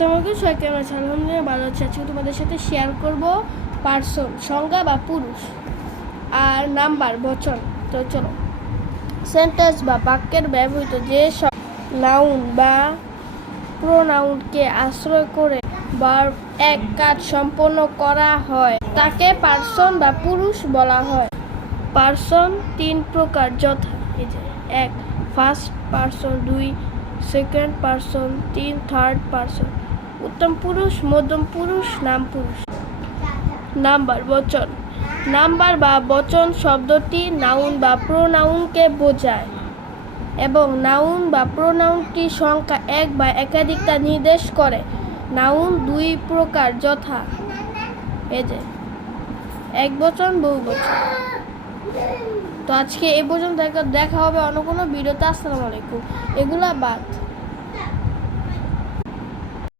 আসসালামু আলাইকুম সবাই কেমন আছেন আলহামদুলিল্লাহ ভালো আছি। আজকে তোমাদের সাথে শেয়ার করব পার্সন সংজ্ঞা বা পুরুষ। আর নাম্বার বচন। তো চলো। সেন্টেন্স বা বাক্যের ব্যবহৃত যে সব নাউন বা প্রোনাউনকে আশ্রয় করে বা এক কাজ সম্পন্ন করা হয়, তাকে পার্সন বা পুরুষ বলা হয়। পার্সন তিন প্রকার, যথা। এক ফার্স্ট পার্সন দুই সেকেন্ড পার্সন তিন থার্ড পার্সন উত্তম পুরুষ, মধ্যম পুরুষ, নাম পুরুষ। নাম্বার, বচন। নাম্বার বা বচন শব্দটি নাউন বা প্রোনাউনকে বোঝায় এবং নাউন বা প্রোনাউনটি সংখ্যা এক বা একাধিকতা নির্দেশ করে। নাউন দুই প্রকার, যথা। এই যে, এক বচন, বহু বচন। তো আজকে এই পর্যন্ত দেখা- দেখা হবে অন্য কোনো ভিডিওতে। আসসালামু আলাইকুম। এগুলা বাদ।